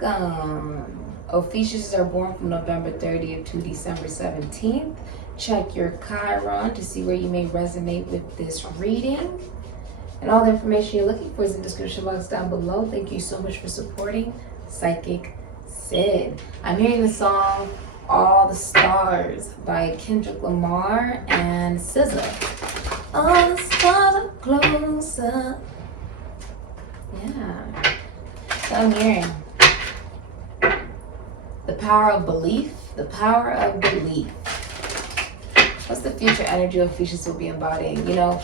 welcome. Ophiuchus are born from November 30th to December 17th. Check your Chiron to see where you may resonate with this reading. And all the information you're looking for is in the description box down below. Thank you so much for supporting SIKIKSYD. I'm hearing the song All the Stars by Kendrick Lamar and SZA. All the stars are closer. Yeah. So I'm hearing the power of belief. The power of belief. What's the future energy Ophiuchus will be embodying? You know,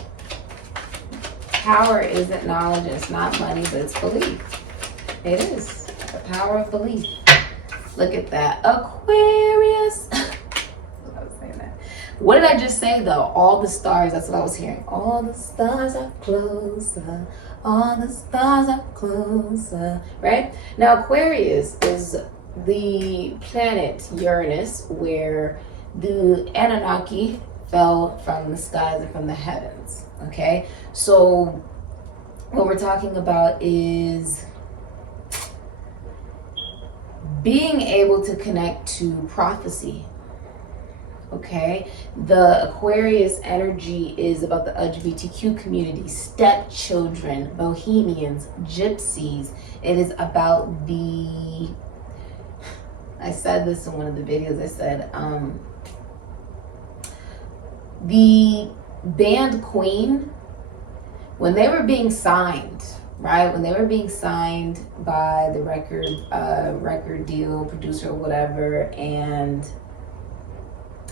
power isn't knowledge, and it's not money, but it's belief. It is. The power of belief. Look at that. Aquarius. I was saying that. What did I just say though? All the stars. That's what I was hearing. All the stars are closer. All the stars are closer. Right? Now Aquarius is the planet Uranus where the Anunnaki fell from the skies and from the heavens. Okay? So what we're talking about is being able to connect to prophecy. Okay, the Aquarius energy is about the LGBTQ community, stepchildren, bohemians, gypsies. It is about I said this in one of the videos, I said, the band Queen, when they were being signed, right? When they were being signed by the record deal, producer or whatever, and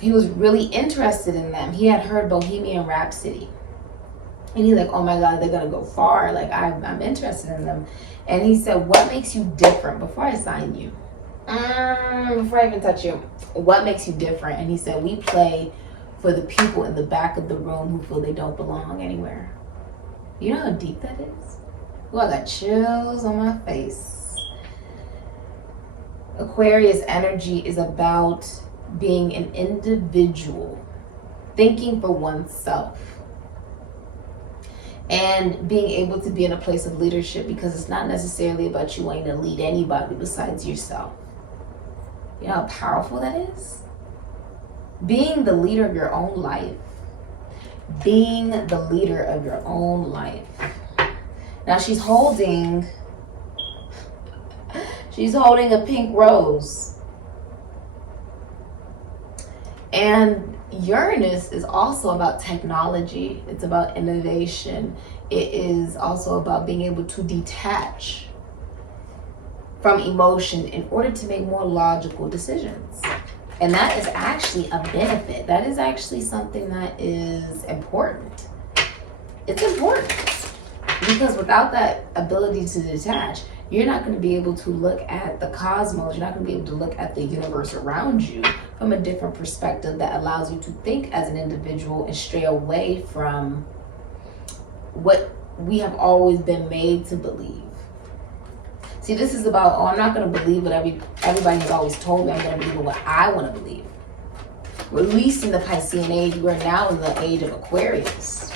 he was really interested in them. He had heard Bohemian Rhapsody. And he's like, oh my God, they're going to go far. Like, I'm interested in them. And he said, what makes you different before I sign you? Before I even touch you, what makes you different? And he said, we play for the people in the back of the room who feel they don't belong anywhere. You know how deep that is? Oh, I got chills on my face. Aquarius energy is about being an individual, thinking for oneself, and being able to be in a place of leadership, because it's not necessarily about you wanting to lead anybody besides yourself. You know how powerful that is? Being the leader of your own life. Being the leader of your own life. Now she's holding a pink rose. And Uranus is also about technology. It's about innovation. It is also about being able to detach from emotion in order to make more logical decisions. And that is actually a benefit. That is actually something that is important. It's important. Because without that ability to detach, you're not going to be able to look at the cosmos. You're not going to be able to look at the universe around you from a different perspective that allows you to think as an individual and stray away from what we have always been made to believe. See, this is about, oh, I'm not going to believe what everybody has always told me. I'm going to believe what I want to believe. We're at least in the Piscean age. We're now in the age of Aquarius.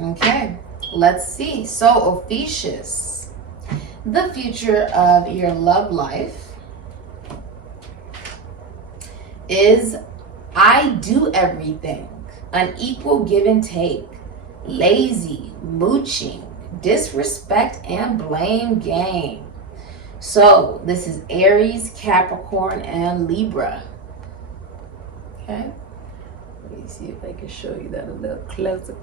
Okay, let's see. So, Ophiuchus, the future of your love life is I do everything, unequal give and take, lazy, mooching, disrespect, and blame game. So, this is Aries, Capricorn, and Libra. Okay, let me see if I can show you that a little closer.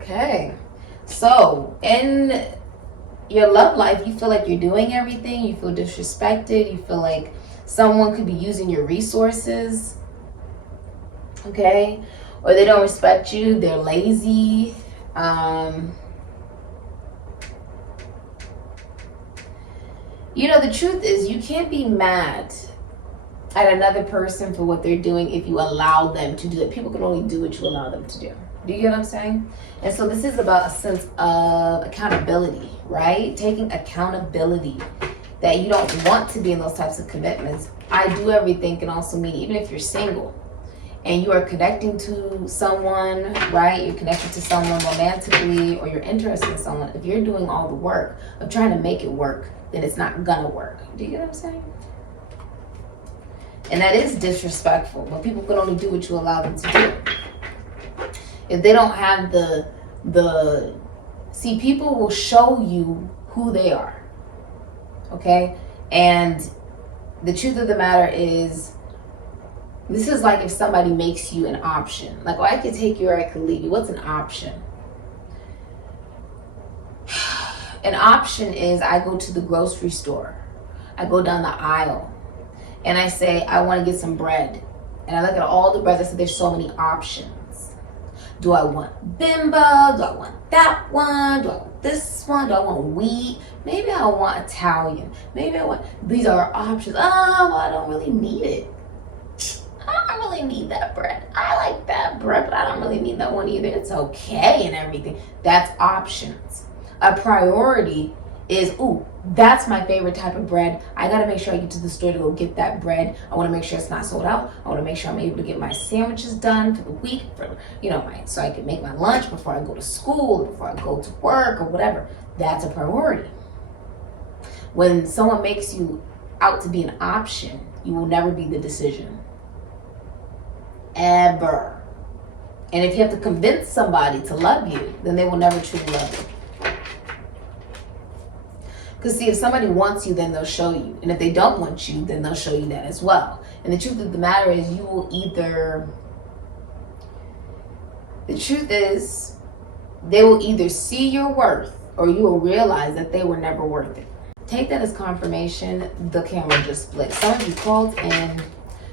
Okay, so in your love life, you feel like you're doing everything. You feel disrespected. You feel like someone could be using your resources. Okay, or they don't respect you. They're lazy. You know, the truth is you can't be mad at another person for what they're doing if you allow them to do it. People can only do what you allow them to do. Do you get what I'm saying? And so this is about a sense of accountability, right? Taking accountability that you don't want to be in those types of commitments. I do everything can also mean even if you're single and you are connecting to someone, right? You're connected to someone romantically, or you're interested in someone. If you're doing all the work of trying to make it work, then it's not gonna work. Do you get what I'm saying? And that is disrespectful, but people can only do what you allow them to do. If they don't have see, people will show you who they are, okay? And the truth of the matter is, this is like if somebody makes you an option. Like, oh, I could take you or I could leave you. What's an option? An option is, I go to the grocery store. I go down the aisle and I say, I want to get some bread. And I look at all the breads. I say, there's so many options. Do I want bimbo? Do I want that one? Do I want this one? Do I want wheat? Maybe I want Italian. Maybe I want, these are options. Oh, well, I don't really need it. I don't really need that bread. I like that bread, but I don't really need that one either. It's okay and everything. That's options. A priority is, ooh, that's my favorite type of bread. I gotta make sure I get to the store to go get that bread. I wanna make sure it's not sold out. I wanna make sure I'm able to get my sandwiches done for the week, for, you know, so I can make my lunch before I go to school, before I go to work or whatever. That's a priority. When someone makes you out to be an option, you will never be the decision. Ever. And if you have to convince somebody to love you, then they will never truly love you. Because see, if somebody wants you, then they'll show you. And if they don't want you, then they'll show you that as well. And the truth of the matter is, you will either, the truth is, they will either see your worth, or you will realize that they were never worth it. Take that as confirmation. The camera just split. Some of you called in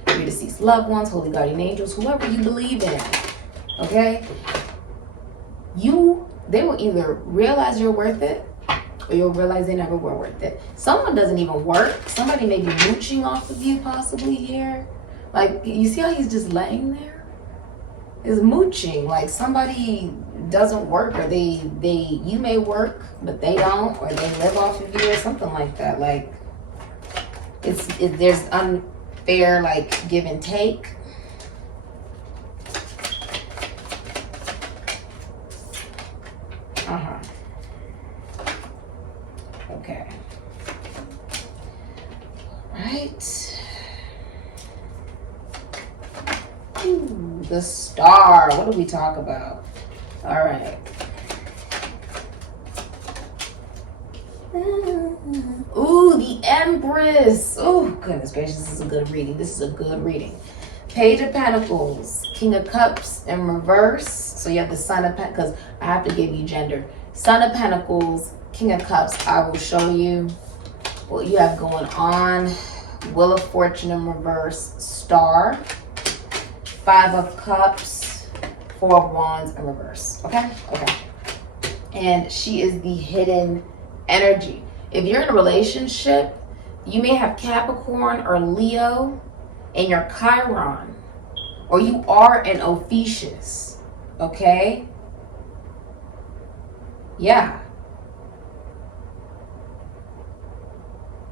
your deceased loved ones, holy guardian angels, whoever you believe in, okay? They will either realize you're worth it, or you'll realize they never were worth it. Someone doesn't even work. Somebody may be mooching off of you possibly here. Like, you see how he's just laying there? It's mooching. Like, somebody doesn't work, or you may work, but they don't, or they live off of you or something like that. Like, there's unfair, like, give and take. Okay. Right. Ooh, the star. What do we talk about? All right. Ooh, the Empress. Oh, goodness gracious. This is a good reading. This is a good reading. Page of Pentacles, King of Cups in reverse. So you have the Son of Pentacles, because I have to give you gender. Son of Pentacles, King of Cups. I will show you what you have going on. Wheel of Fortune in reverse, Star. Five of Cups, Four of Wands in reverse. Okay? Okay. And she is the hidden energy. If you're in a relationship, you may have Capricorn or Leo in your Chiron, or you are an Ophiuchus. Okay? Yeah.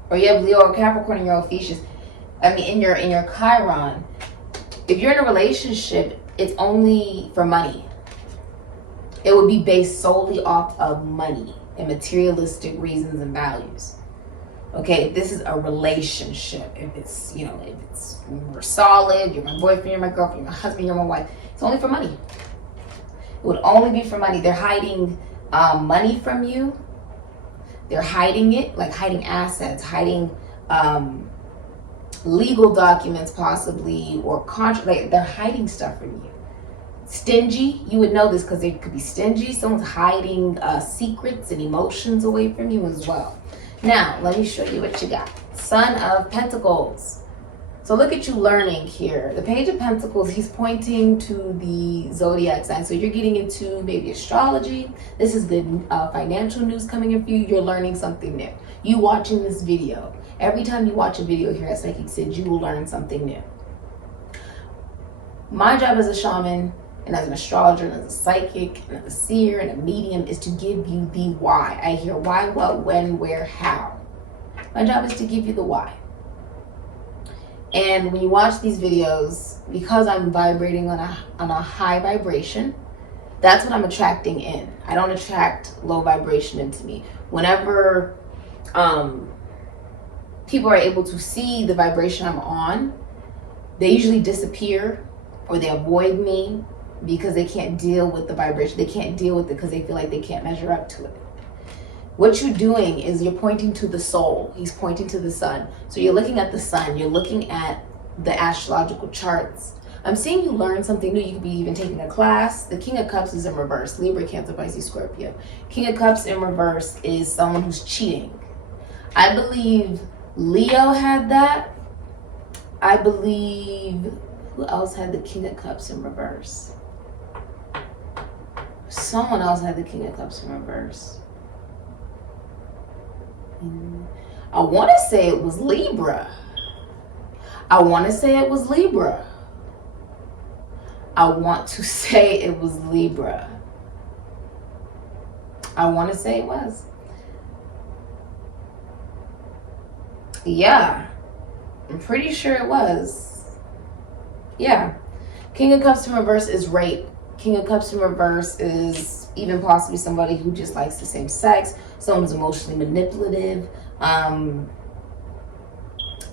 Or you have Leo or Capricorn in your Ophiuchus. I mean, in your Chiron. If you're in a relationship, it's only for money. It would be based solely off of money and materialistic reasons and values. Okay, if this is a relationship, if it's, you know, if it's we're solid, you're my boyfriend, you're my girlfriend, you're my husband, you're my wife, it's only for money. It would only be for money. They're hiding money from you. They're hiding it, like hiding assets, hiding legal documents possibly, or contract. Like, they're hiding stuff from you. Stingy, you would know this because they could be stingy. Someone's hiding secrets and emotions away from you as well. Now, let me show you what you got. Son of Pentacles. So look at you learning here. The Page of Pentacles, he's pointing to the zodiac sign. So you're getting into maybe astrology. This is good financial news coming in for you. You're learning something new. You watching this video. Every time you watch a video here at SIKIKSYD, you will learn something new. My job as a shaman, and as an astrologer, and as a psychic, and as a seer, and a medium, is to give you the why. I hear why, what, when, where, how. My job is to give you the why. And when you watch these videos, because I'm vibrating on a high vibration, that's what I'm attracting in. I don't attract low vibration into me. Whenever people are able to see the vibration I'm on, they usually disappear or they avoid me because they can't deal with the vibration. They can't deal with it because they feel like they can't measure up to it. What you're doing is you're pointing to the soul. He's pointing to the sun. So you're looking at the sun. You're looking at the astrological charts. I'm seeing you learn something new. You could be even taking a class. The King of Cups is in reverse. Libra, Cancer, Pisces, Scorpio. King of Cups in reverse is someone who's cheating. I believe Leo had that. I believe, who else had the King of Cups in reverse? Someone else had the King of Cups in reverse. I want to say it was Libra. I want to say it was Libra. I want to say it was Libra. I want to say it was. Yeah. I'm pretty sure it was. Yeah. King of Cups in reverse is rape. King of Cups in reverse is even possibly somebody who just likes the same sex. Someone's emotionally manipulative.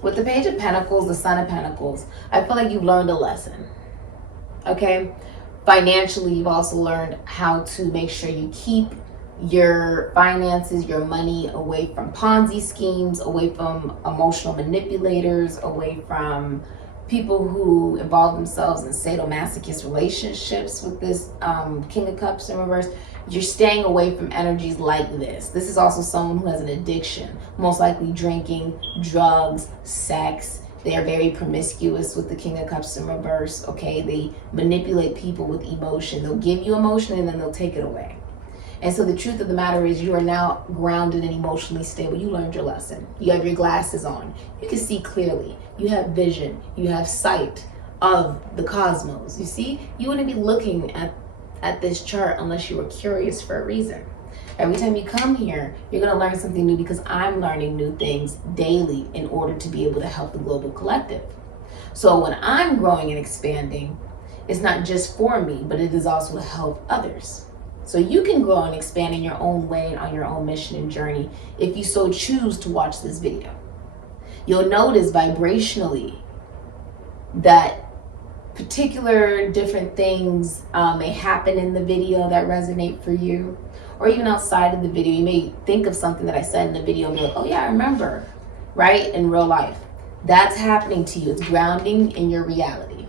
With the Page of Pentacles, the Son of Pentacles, I feel like you've learned a lesson. Okay? Financially, you've also learned how to make sure you keep your finances, your money away from Ponzi schemes, away from emotional manipulators, away from people who involve themselves in sadomasochist relationships with this King of Cups in reverse. You're staying away from energies like this. This is also someone who has an addiction, most likely drinking, drugs, sex. They are very promiscuous with the King of Cups in reverse, okay? They manipulate people with emotion. They'll give you emotion and then they'll take it away. And so the truth of the matter is you are now grounded and emotionally stable. You learned your lesson. You have your glasses on. You can see clearly. You have vision. You have sight of the cosmos. You see, you wouldn't be looking at this chart unless you were curious for a reason. Every time you come here, you're going to learn something new because I'm learning new things daily in order to be able to help the global collective. So when I'm growing and expanding, it's not just for me, but it is also to help others. So you can grow and expand in your own way on your own mission and journey if you so choose to watch this video. You'll notice vibrationally that particular different things may happen in the video that resonate for you, or even outside of the video. You may think of something that I said in the video and be like, oh yeah, I remember, right? In real life. That's happening to you. It's grounding in your reality.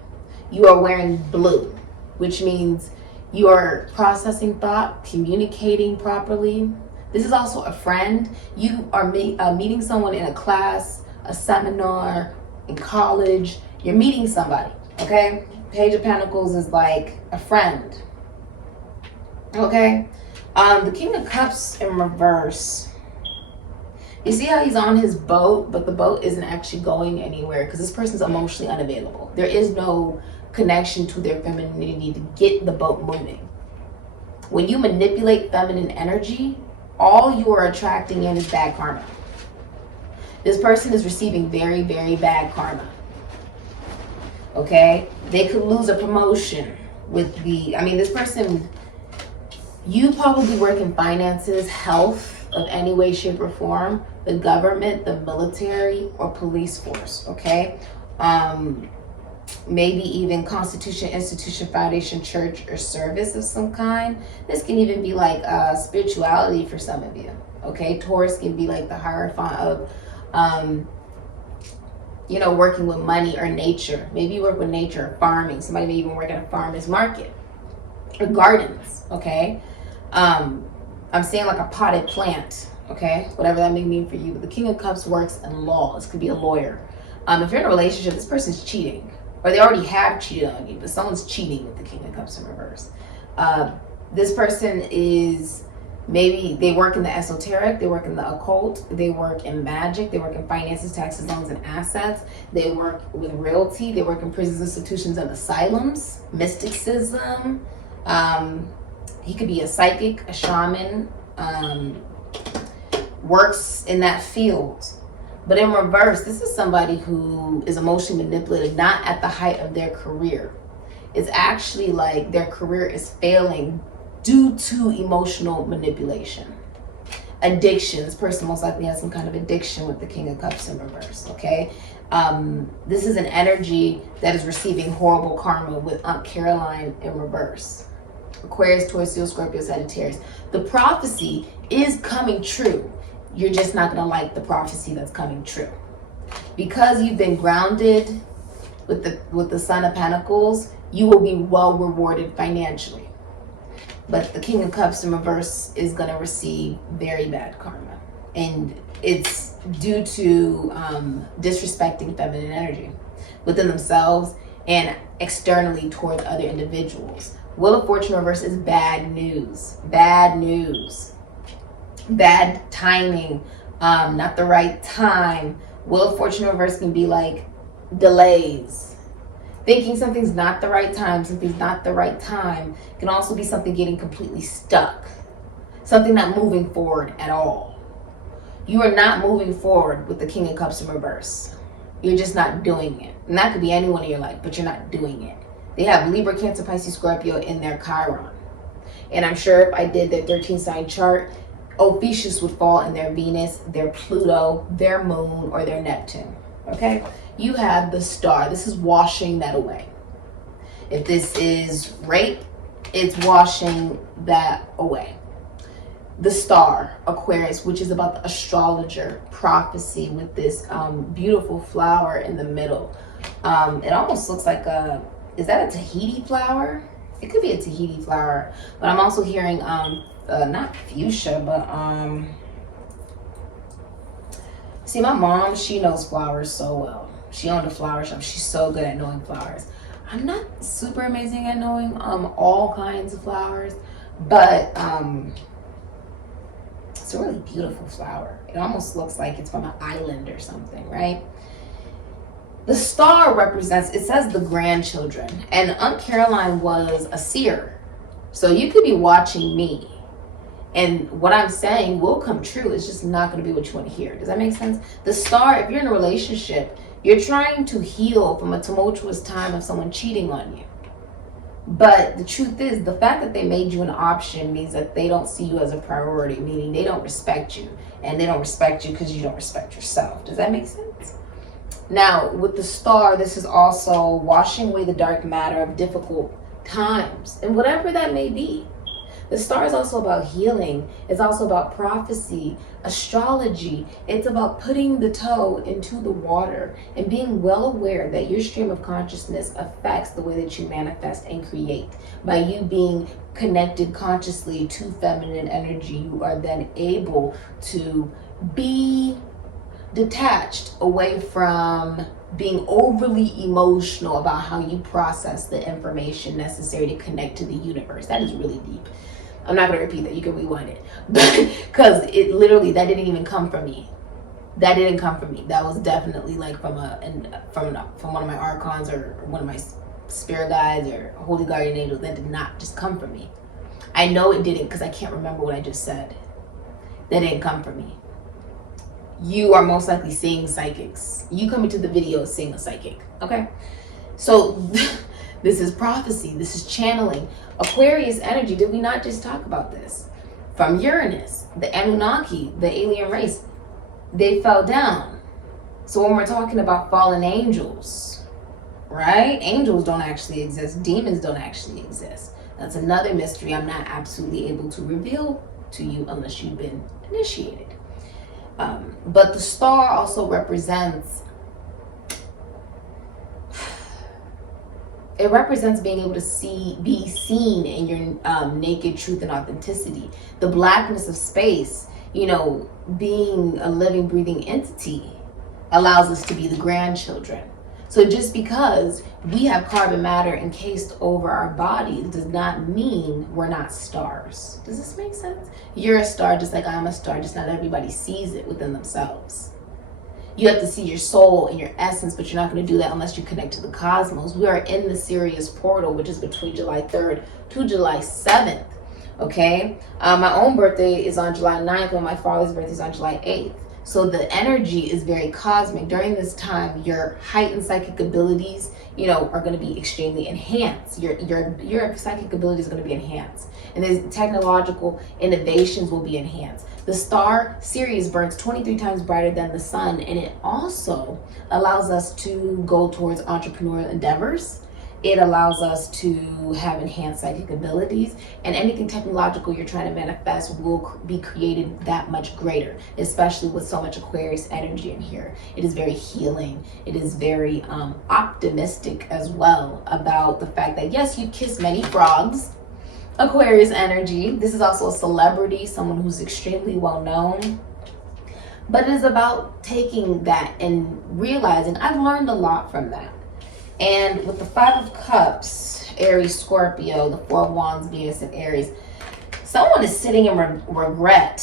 You are wearing blue, which means you are processing thought, communicating properly. This is also a friend. You are meeting someone in a class, a seminar, in college. You're meeting somebody, okay? Page of Pentacles is like a friend, okay? The King of Cups in reverse. You see how he's on his boat, but the boat isn't actually going anywhere because this person's emotionally unavailable. There is no connection to their femininity to get the boat moving. When you manipulate feminine energy, all you are attracting in is bad karma. This person is receiving very, very bad karma. Okay? They could lose a promotion with this person, you probably work in finances, health of any way, shape, or form, the government, the military, or police force, okay? Maybe even Constitution, Institution, Foundation, Church, or service of some kind. This can even be like spirituality for some of you, okay? Taurus can be like the hierophant of, working with money or nature. Maybe you work with nature or farming. Somebody may even work at a farmer's market or gardens, okay? I'm saying like a potted plant, okay? Whatever that may mean for you. But the King of Cups works in law. This could be a lawyer. If you're in a relationship, this person's cheating. Or they already have cheated on you, but someone's cheating with the King of Cups in reverse. This person is, maybe they work in the esoteric, they work in the occult, they work in magic, they work in finances, taxes, loans, and assets. They work with realty, they work in prisons, institutions, and asylums, mysticism. He could be a psychic, a shaman, works in that field. But in reverse, this is somebody who is emotionally manipulated, not at the height of their career. It's actually like their career is failing due to emotional manipulation. Addiction. This person most likely has some kind of addiction with the King of Cups in reverse, okay? This is an energy that is receiving horrible karma with Aunt Caroline in reverse. Aquarius, Taurus, Leo, Scorpio, Sagittarius. The prophecy is coming true. You're just not going to like the prophecy that's coming true. Because you've been grounded with the Son of Pentacles, you will be well rewarded financially. But the King of Cups in reverse is going to receive very bad karma. And it's due to disrespecting feminine energy within themselves and externally toward other individuals. Wheel of Fortune reverse is bad news. Bad news. Bad timing. Not the right time. Wheel of Fortune reverse can be like delays. Thinking something's not the right time, something's not the right time, can also be something getting completely stuck. Something not moving forward at all. You are not moving forward with the King of Cups in reverse. You're just not doing it. And that could be anyone in your life, but you're not doing it. They have Libra, Cancer, Pisces, Scorpio in their Chiron. And I'm sure if I did their 13-sign chart, Ophiuchus would fall in their Venus, their Pluto, their Moon, or their Neptune. Okay? You have the star. This is washing that away. If this is rape, it's washing that away. The star, Aquarius, which is about the astrologer, prophecy with this beautiful flower in the middle. It almost looks like is that a Tahiti flower? It could be a Tahiti flower. But I'm also hearing, not fuchsia, but see, my mom, she knows flowers so well. She owned a flower shop. She's so good at knowing flowers. I'm not super amazing at knowing all kinds of flowers, but it's a really beautiful flower. It almost looks like it's from an island or something, right? The star represents, it says the grandchildren, and Aunt Caroline was a seer. So you could be watching me, and what I'm saying will come true. It's just not going to be what you want to hear. Does that make sense? The star, if you're in a relationship, you're trying to heal from a tumultuous time of someone cheating on you. But the truth is, the fact that they made you an option means that they don't see you as a priority, meaning they don't respect you. And they don't respect you because you don't respect yourself. Does that make sense? Now, with the star, this is also washing away the dark matter of difficult times, and whatever that may be. The star is also about healing. It's also about prophecy, astrology. It's about putting the toe into the water and being well aware that your stream of consciousness affects the way that you manifest and create. By you being connected consciously to feminine energy, you are then able to be detached away from being overly emotional about how you process the information necessary to connect to the universe. That is really deep. I'm not going to repeat that. You can rewind it. Because it literally, that didn't even come from me. That didn't come from me. That was definitely like from one of my archons or one of my spirit guides or holy guardian angels. That did not just come from me. I know it didn't because I can't remember what I just said. That didn't come from me. You are most likely seeing psychics. You coming to the video seeing a psychic. Okay? So this is prophecy. This is channeling. Aquarius energy. Did we not just talk about this? From Uranus, the Anunnaki, the alien race, they fell down. So when we're talking about fallen angels, right? Angels don't actually exist. Demons don't actually exist. That's another mystery I'm not absolutely able to reveal to you unless you've been initiated. But the star also represents, it represents being able to be seen in your naked truth and authenticity. The blackness of space, you know, being a living, breathing entity allows us to be the grandchildren. So just because we have carbon matter encased over our bodies does not mean we're not stars. Does this make sense? You're a star just like I'm a star, just not everybody sees it within themselves. You have to see your soul and your essence, but you're not going to do that unless you connect to the cosmos. We are in the Sirius portal, which is between July 3rd to July 7th. Okay? My own birthday is on July 9th, and my father's birthday is on July 8th. So the energy is very cosmic. During this time, your heightened psychic abilities, you know, are going to be extremely enhanced. Your psychic ability is going to be enhanced. And these technological innovations will be enhanced. The star Sirius burns 23 times brighter than the sun, and it also allows us to go towards entrepreneurial endeavors. It allows us to have enhanced psychic abilities, and anything technological you're trying to manifest will be created that much greater, especially with so much Aquarius energy in here. It is very healing. It is very optimistic as well about the fact that, yes, you kiss many frogs. Aquarius energy. This is also a celebrity, someone who's extremely well known. But it is about taking that and realizing, I've learned a lot from that. And with the Five of Cups, Aries, Scorpio, the Four of Wands, Venus, and Aries, someone is sitting in regret.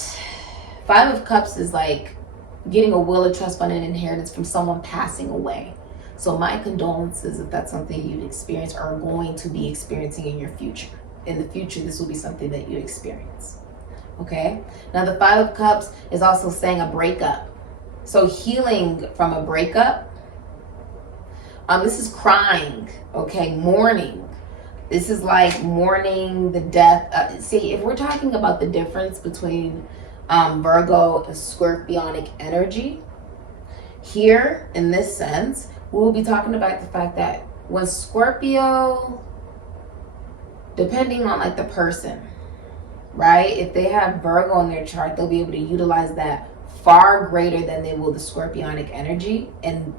Five of Cups is like getting a will, a trust fund, and inheritance from someone passing away. So my condolences if that's something you've experienced or are going to be experiencing in your future. In the future, this will be something that you experience. Okay? Now, the Five of Cups is also saying a breakup. So healing from a breakup. This is crying, okay, mourning. This is like mourning the death. See, if we're talking about the difference between Virgo and Scorpionic energy, here, in this sense, we will be talking about the fact that when Scorpio, depending on like the person, right? If they have Virgo in their chart, they'll be able to utilize that far greater than they will the Scorpionic energy. And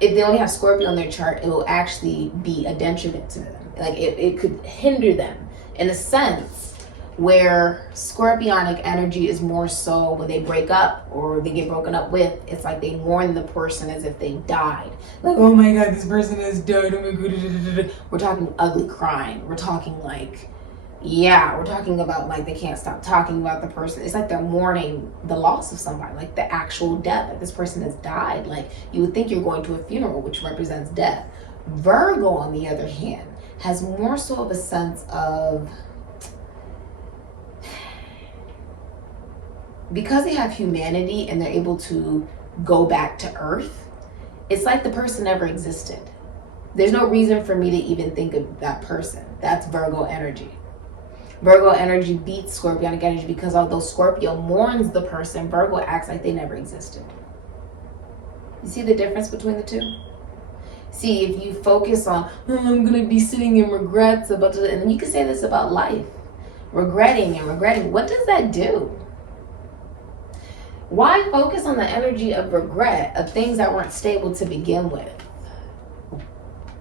if they only have Scorpio on their chart, it will actually be a detriment to them. Like it could hinder them in a sense, where Scorpionic energy is more so when they break up or they get broken up with, it's like they mourn the person as if they died. Like, oh my God, this person has died. Oh my God. We're talking ugly crying. We're talking like, yeah, we're talking about like they can't stop talking about the person. It's like they're mourning the loss of somebody, like the actual death, that this person has died. Like you would think you're going to a funeral, which represents death. Virgo, on the other hand, has more so of a sense of, because they have humanity and they're able to go back to earth, it's like the person never existed. There's no reason for me to even think of that person. That's Virgo energy. Virgo energy beats Scorpionic energy because although Scorpio mourns the person, Virgo acts like they never existed. You see the difference between the two? See, if you focus on, I'm going to be sitting in regrets about it, and you can say this about life. Regretting and regretting, what does that do? Why focus on the energy of regret of things that weren't stable to begin with?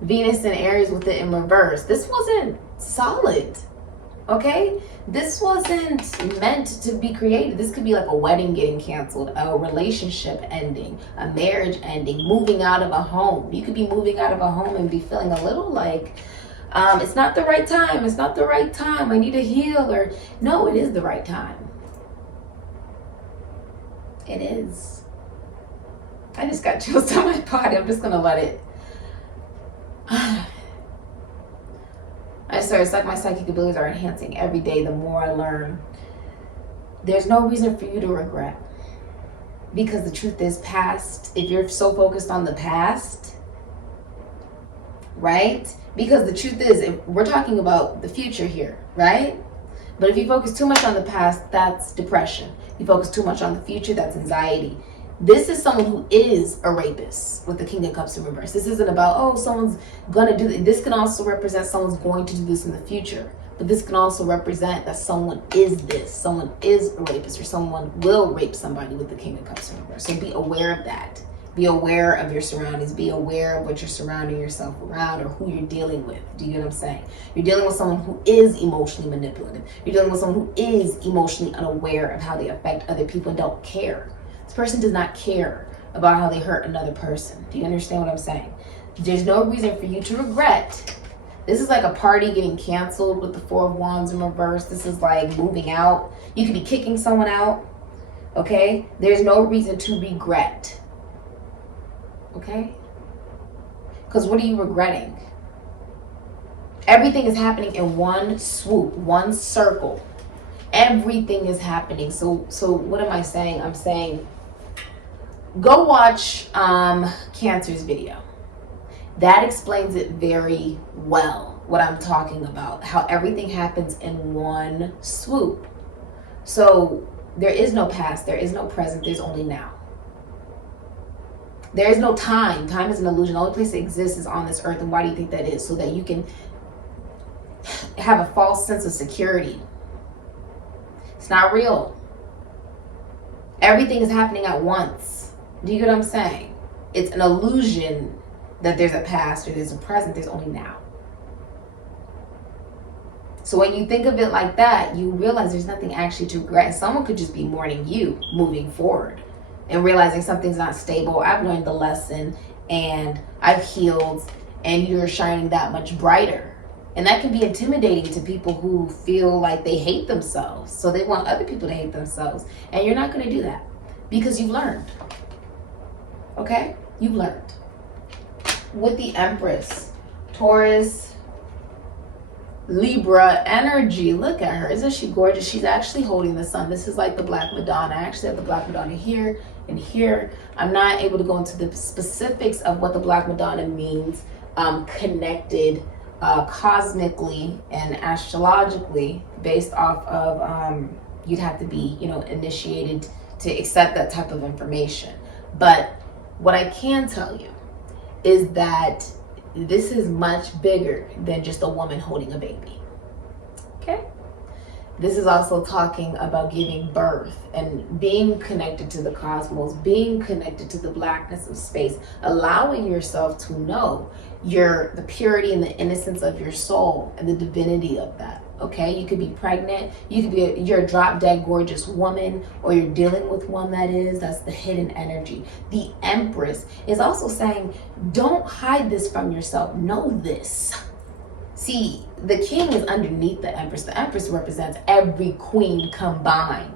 Venus and Aries with it in reverse. This wasn't solid. Okay, this wasn't meant to be created. This could be like a wedding getting canceled, a relationship ending, a marriage ending, moving out of a home. You could be moving out of a home and be feeling a little like, it's not the right time. It's not the right time. I need to heal. Or no, it is the right time. It is. I just got chills on my body. I'm just going to let it. It's like my psychic abilities are enhancing every day the more I learn. There's no reason for you to regret. Because the truth is, past, if you're so focused on the past, right? Because the truth is, if we're talking about the future here, right? But if you focus too much on the past, that's depression. You focus too much on the future, that's anxiety. This is someone who is a rapist with the King of Cups in reverse. This isn't about, oh, someone's gonna do this. This can also represent someone's going to do this in the future. But this can also represent that someone is this. Someone is a rapist, or someone will rape somebody with the King of Cups in reverse. So be aware of that. Be aware of your surroundings. Be aware of what you're surrounding yourself around or who you're dealing with. Do you get what I'm saying? You're dealing with someone who is emotionally manipulative. You're dealing with someone who is emotionally unaware of how they affect other people and don't care. This person does not care about how they hurt another person. Do you understand what I'm saying? There's no reason for you to regret. This is like a party getting canceled with the Four of Wands in reverse. This is like moving out. You could be kicking someone out. Okay? There's no reason to regret. Okay? Because what are you regretting? Everything is happening in one swoop, one circle. Everything is happening. So what am I saying? I'm saying go watch Cancer's video. That explains it very well, what I'm talking about, how everything happens in one swoop. So there is no past, there is no present, there's only now. There is no time. Time is an illusion. The only place it exists is on this earth. And why do you think that is? So that you can have a false sense of security. It's not real. Everything is happening at once. Do you get what I'm saying? It's an illusion that there's a past or there's a present. There's only now. So when you think of it like that, you realize there's nothing actually to regret. Someone could just be mourning you moving forward and realizing something's not stable. I've learned the lesson and I've healed, and you're shining that much brighter. And that can be intimidating to people who feel like they hate themselves. So they want other people to hate themselves. And you're not going to do that because you've learned. Okay? You've learned. With the Empress, Taurus, Libra energy. Look at her. Isn't she gorgeous? She's actually holding the sun. This is like the Black Madonna. I actually have the Black Madonna here and here. I'm not able to go into the specifics of what the Black Madonna means connected cosmically and astrologically based off of you'd have to be, initiated to accept that type of information. But what I can tell you is that this is much bigger than just a woman holding a baby. Okay? This is also talking about giving birth and being connected to the cosmos, being connected to the blackness of space, allowing yourself to know the purity and the innocence of your soul and the divinity of that. Okay, you could be pregnant, you're a drop dead gorgeous woman, or you're dealing with one that's the hidden energy. The Empress is also saying, don't hide this from yourself, know this. See, the king is underneath the Empress. The Empress represents every queen combined.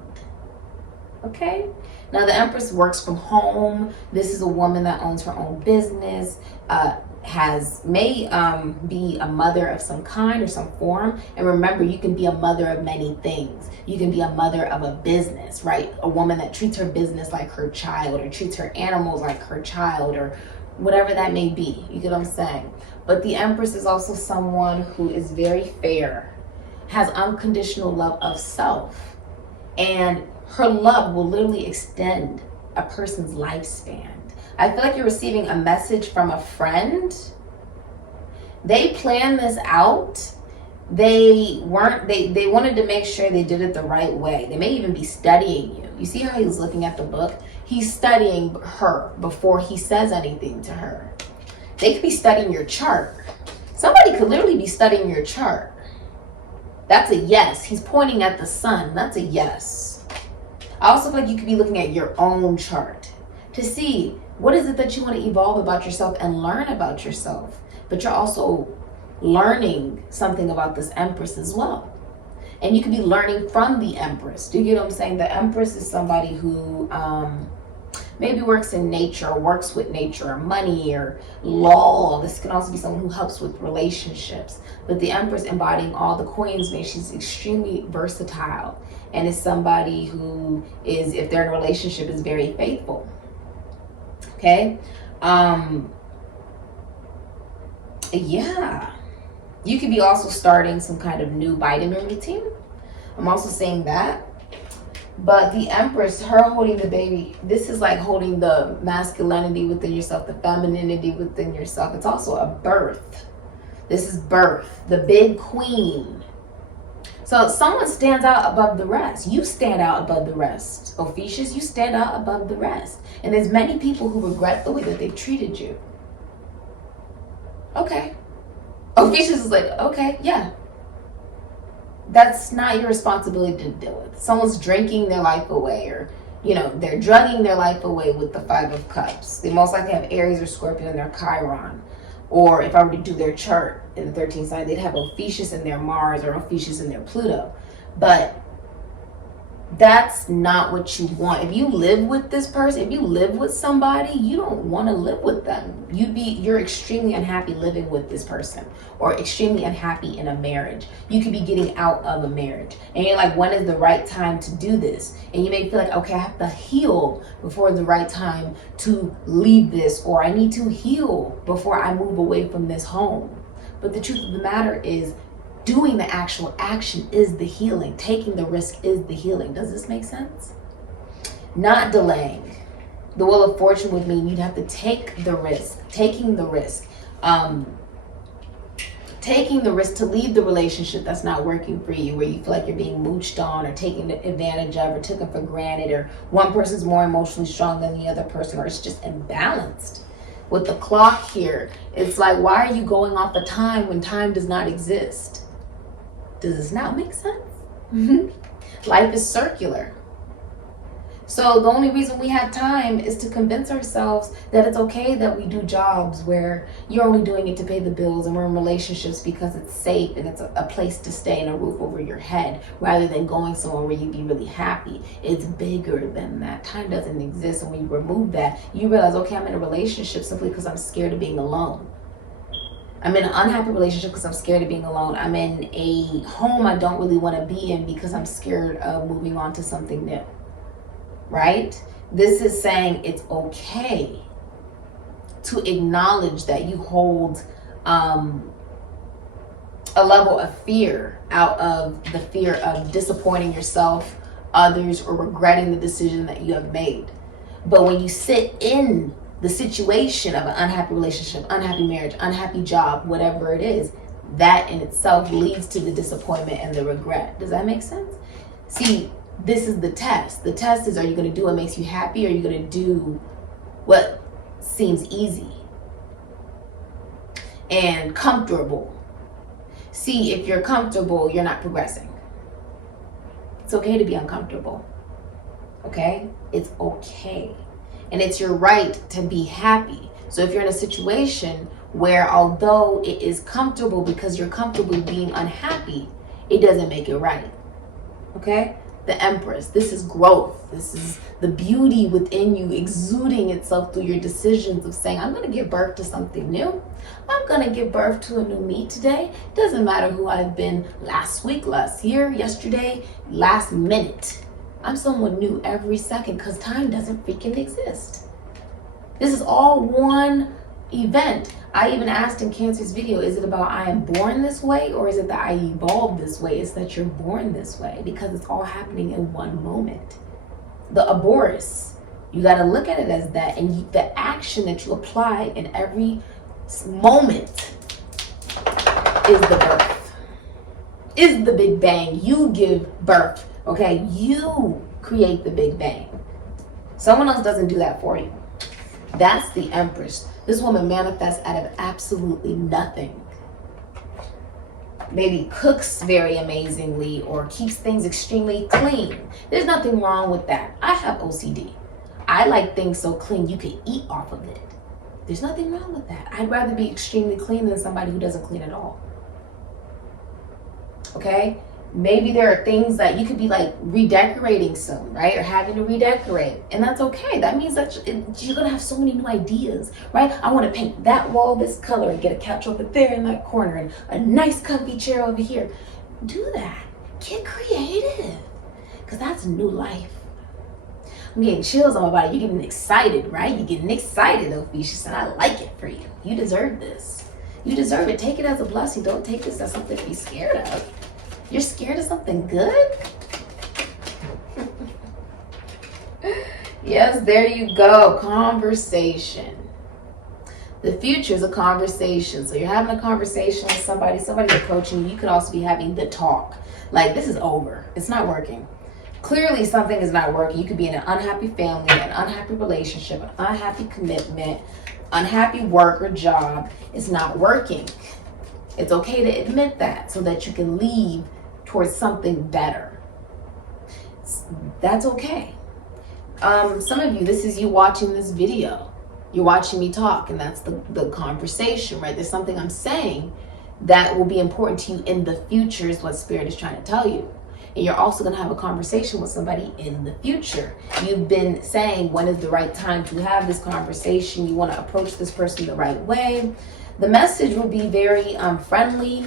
Okay? Now the Empress works from home. This is a woman that owns her own business, may be a mother of some kind or some form. And remember, you can be a mother of many things. You can be a mother of a business, right? A woman that treats her business like her child, or treats her animals like her child, or whatever that may be. You get what I'm saying? But the Empress is also someone who is very fair, has unconditional love of self, and her love will literally extend a person's lifespan. I feel like you're receiving a message from a friend. They planned this out. They wanted to make sure they did it the right way. They may even be studying you. You see how he's looking at the book? He's studying her before he says anything to her. They could be studying your chart. Somebody could literally be studying your chart. That's a yes. He's pointing at the sun. That's a yes. I also feel like you could be looking at your own chart to see what is it that you want to evolve about yourself and learn about yourself. But you're also learning something about this Empress as well. And you could be learning from the Empress. Do you get what I'm saying? The Empress is somebody who maybe works in nature, or works with nature, or money, or law. This can also be someone who helps with relationships. But the Empress, embodying all the queens, she's extremely versatile. And is somebody who is, if they're in a relationship, is very faithful. Okay? Yeah. You could be also starting some kind of new vitamin routine. I'm also saying that. But the Empress, her holding the baby, this is like holding the masculinity within yourself, the femininity within yourself. It's also a birth. This is birth, the big queen. So someone stands out above the rest. You stand out above the rest. Ophiuchus, you stand out above the rest. And there's many people who regret the way that they've treated you. Okay. Ophiuchus is like, okay, yeah. That's not your responsibility to deal with. Someone's drinking their life away, or, they're drugging their life away with the 5 of Cups. They most likely have Aries or Scorpio in their Chiron. Or if I were to do their chart in the 13th sign, they'd have Ophiuchus in their Mars or Ophiuchus in their Pluto. But That's not what you want. If you live with this person, if you live with somebody, you don't want to live with them. You're extremely unhappy living with this person, or extremely unhappy in a marriage. You could be getting out of a marriage, and you're like, when is the right time to do this? And you may feel like, okay, I have to heal before the right time to leave this, or I need to heal before I move away from this home. But the truth of the matter is, doing the actual action is the healing. Taking the risk is the healing. Does this make sense? Not delaying. The Wheel of Fortune would mean you'd have to take the risk. Taking the risk. Taking the risk to leave the relationship that's not working for you, where you feel like you're being mooched on or taken advantage of or taken for granted, or one person's more emotionally strong than the other person, or it's just imbalanced. With the clock here, it's like, why are you going off the time when time does not exist? Does this now make sense? Life is circular. So the only reason we have time is to convince ourselves that it's okay that we do jobs where you're only doing it to pay the bills, and we're in relationships because it's safe and it's a place to stay and a roof over your head, rather than going somewhere where you'd be really happy. It's bigger than that. Time doesn't exist, and when you remove that, you realize, okay, I'm in a relationship simply because I'm scared of being alone. I'm in an unhappy relationship because I'm scared of being alone. I'm in a home I don't really want to be in because I'm scared of moving on to something new. Right? This is saying it's okay to acknowledge that you hold a level of fear out of the fear of disappointing yourself, others, or regretting the decision that you have made. But when you sit in the situation of an unhappy relationship, unhappy marriage, unhappy job, whatever it is, that in itself leads to the disappointment and the regret. Does that make sense? See, this is the test. The test is, are you going to do what makes you happy, or are you going to do what seems easy and comfortable? See, if you're comfortable, you're not progressing. It's okay to be uncomfortable. Okay? It's okay. And it's your right to be happy. So if you're in a situation where, although it is comfortable because you're comfortable being unhappy, it doesn't make it right. Okay? The Empress. This is growth. This is the beauty within you exuding itself through your decisions of saying, I'm going to give birth to something new. I'm going to give birth to a new me today. Doesn't matter who I've been last week, last year, yesterday, last minute. I'm someone new every second because time doesn't freaking exist. This is all one event. I even asked in Cancer's video, is it about I am born this way, or is it that I evolved this way? It's that you're born this way because it's all happening in one moment. The Aboris, you got to look at it as that, and the action that you apply in every moment is the birth, is the Big Bang. You give birth, okay? You create the Big Bang. Someone else doesn't do that for you. That's the Empress. This woman manifests out of absolutely nothing. Maybe cooks very amazingly or keeps things extremely clean. There's nothing wrong with that. I have OCD. I like things so clean you can eat off of it. There's nothing wrong with that. I'd rather be extremely clean than somebody who doesn't clean at all. Okay? Maybe there are things that you could be like redecorating soon, right? Or having to redecorate. And that's okay. That means that you're going to have so many new ideas, right? I want to paint that wall this color and get a couch over there in that corner and a nice comfy chair over here. Do that. Get creative. Because that's new life. I'm getting chills on my body. You're getting excited, right? You're getting excited, Ophiuchus, and I like it for you. You deserve this. You deserve it. Take it as a blessing. Don't take this as something to be scared of. You're scared of something good? Yes, there you go. Conversation. The future is a conversation. So you're having a conversation with somebody's approaching you. You could also be having the talk. Like, this is over. It's not working. Clearly something is not working. You could be in an unhappy family, an unhappy relationship, an unhappy commitment, unhappy work or job. It's not working. It's okay to admit that so that you can leave towards something better. That's okay. Some of you, this is you watching this video. You're watching me talk, and that's the conversation, right? There's something I'm saying that will be important to you in the future is what Spirit is trying to tell you. And you're also going to have a conversation with somebody in the future. You've been saying when is the right time to have this conversation. You want to approach this person the right way. The message will be very friendly,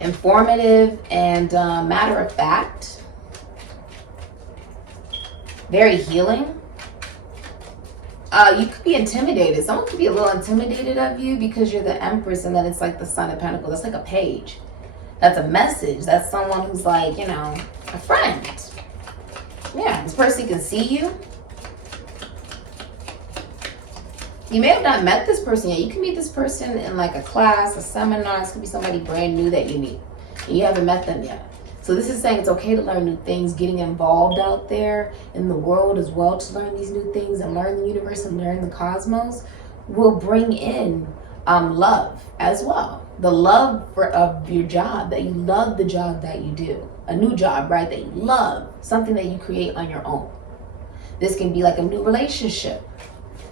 informative, and matter of fact. Very healing. You could be intimidated. Someone could be a little intimidated of you because you're the Empress, and then it's like the Sun of Pentacles. That's like a page. That's a message. That's someone who's like, you know, a friend. Yeah, this person can see you. You may have not met this person yet. You can meet this person in like a class, a seminar. This could be somebody brand new that you meet. And you haven't met them yet. So this is saying it's okay to learn new things, getting involved out there in the world as well to learn these new things and learn the universe and learn the cosmos will bring in love as well. The love of your job, that you love the job that you do. A new job, right, that you love. Something that you create on your own. This can be like a new relationship.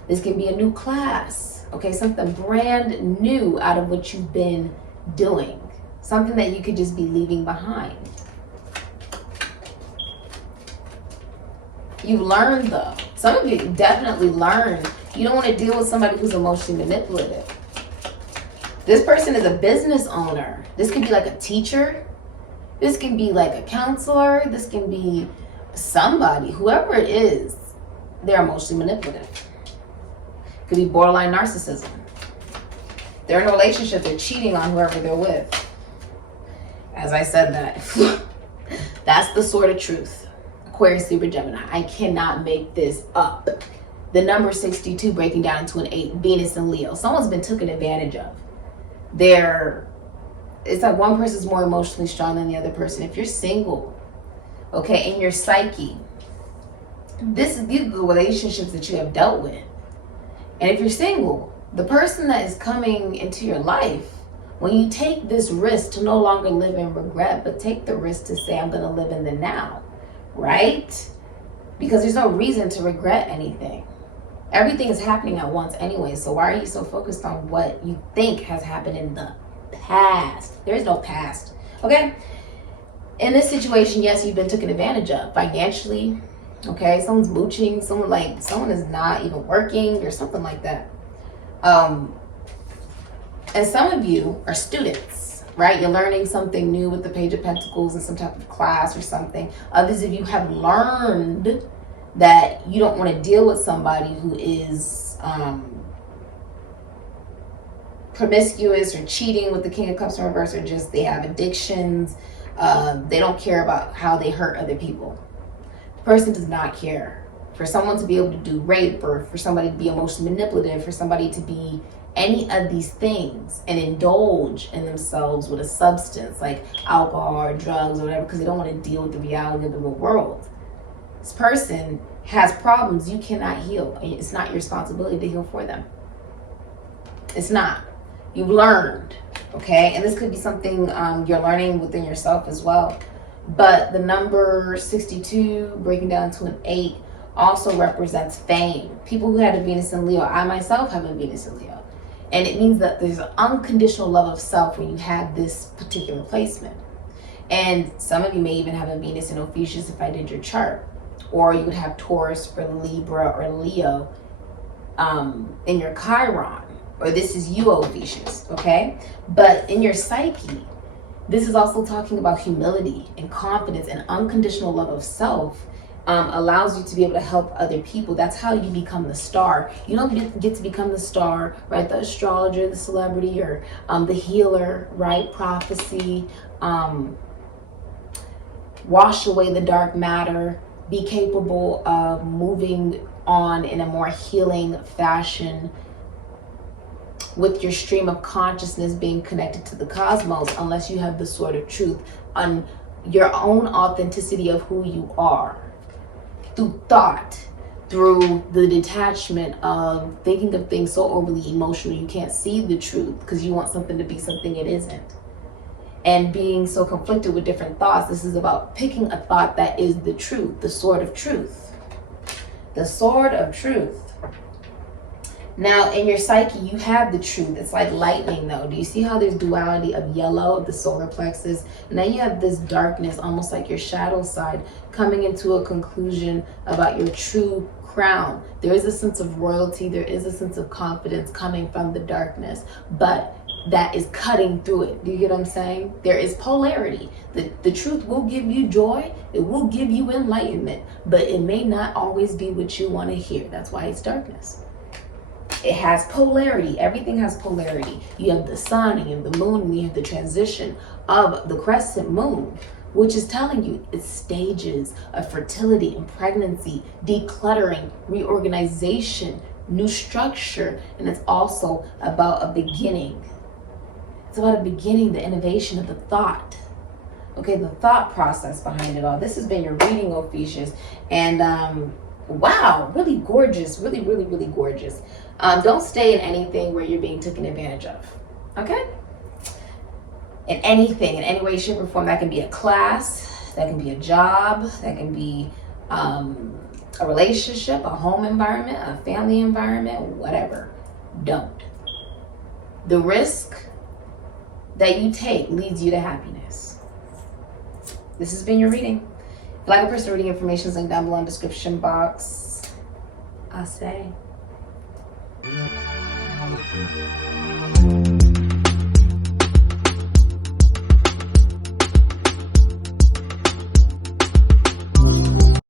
This can be a new class. Okay, something brand new out of what you've been doing. Something that you could just be leaving behind. You've learned though. Some of you definitely learned. You don't want to deal with somebody who's emotionally manipulative. This person is a business owner. This can be like a teacher. This can be like a counselor. This can be somebody, whoever it is, they're emotionally manipulative. Could be borderline narcissism. They're in a relationship, they're cheating on whoever they're with. As I said that, that's the sort of truth. Aquarius, Libra, Gemini. I cannot make this up. The number 62 breaking down into an 8, Venus and Leo. Someone's been taken advantage of. It's like one person's more emotionally strong than the other person. If you're single, okay, in your psyche, these are the relationships that you have dealt with. And if you're single, the person that is coming into your life, when you take this risk to no longer live in regret, but take the risk to say, I'm going to live in the now, right? Because there's no reason to regret anything. Everything is happening at once anyway, so why are you so focused on what you think has happened in the past? There is no past, okay? In this situation, yes, you've been taken advantage of financially, okay? Someone's mooching, someone is not even working or something like that. And some of you are students, right? You're learning something new with the Page of Pentacles in some type of class or something. Others of you have learned that you don't want to deal with somebody who is promiscuous or cheating with the King of Cups in reverse, or just they have addictions. They don't care about how they hurt other people. The person does not care. For someone to be able to do rape, or for somebody to be emotionally manipulative, for somebody to be any of these things and indulge in themselves with a substance like alcohol or drugs or whatever, because they don't want to deal with the reality of the real world. This person has problems you cannot heal. It's not your responsibility to heal for them. It's not. You've learned, okay? And this could be something you're learning within yourself as well. But the number 62 breaking down to an 8 also represents fame. People who had a Venus in Leo, I myself have a Venus in Leo. And it means that there's an unconditional love of self when you have this particular placement. And some of you may even have a Venus in Ophiuchus if I did your chart. Or you would have Taurus or Libra or Leo in your Chiron. Or this is you, Ophiuchus, okay? But in your psyche, this is also talking about humility and confidence and unconditional love of self. Allows you to be able to help other people. That's how you become the star. You don't get to become the star, right? The astrologer, the celebrity, or the healer, right? Prophecy, wash away the dark matter, be capable of moving on in a more healing fashion with your stream of consciousness being connected to the cosmos, unless you have the sort of truth on your own authenticity of who you are. Through thought, through the detachment of thinking of things so overly emotional you can't see the truth because you want something to be something it isn't. And being so conflicted with different thoughts, this is about picking a thought that is the truth, the sword of truth. The sword of truth. Now, in your psyche, you have the truth. It's like lightning, though. Do you see how there's duality of yellow, of the solar plexus? Now you have this darkness, almost like your shadow side, coming into a conclusion about your true crown. There is a sense of royalty. There is a sense of confidence coming from the darkness, but that is cutting through it. Do you get what I'm saying? There is polarity. The truth will give you joy. It will give you enlightenment, but it may not always be what you want to hear. That's why it's darkness. It has polarity. Everything has polarity. You have the sun and you have the moon, and you have the transition of the crescent moon, which is telling you it's stages of fertility and pregnancy, decluttering, reorganization, new structure, and it's also about a beginning. It's about a beginning, the innovation of the thought. Okay, the thought process behind it all. This has been your reading, Ophiuchus, and wow, really gorgeous, really, really, really gorgeous. Don't stay in anything where you're being taken advantage of, okay? In anything, in any way, shape, or form. That can be a class, that can be a job, that can be a relationship, a home environment, a family environment, whatever. Don't. The risk that you take leads you to happiness. This has been your reading. If you like a personal reading, information is linked down below in the description box. I say.